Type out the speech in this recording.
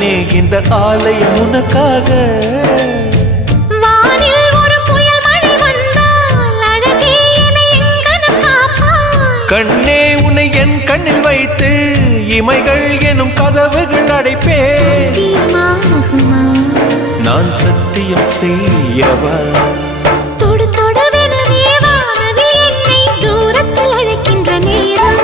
கண்ணே இந்த ஆலயம் உனக்காக. வானில் ஒரு புயல் மழை வந்தால் அழகே என்னை எங்கனம் காப்பாய். கண்ணே உன்னை என் கண்ணில் வைத்து இமைகள் எனும் கதவுகள் அடைப்பேன். சத்தியமாகுமா? நான் சத்தியம் செய்யவா? தொடு தொடவெனவே வானவில் என்னை தூரத்தில் அழைக்கின்ற நேரம்.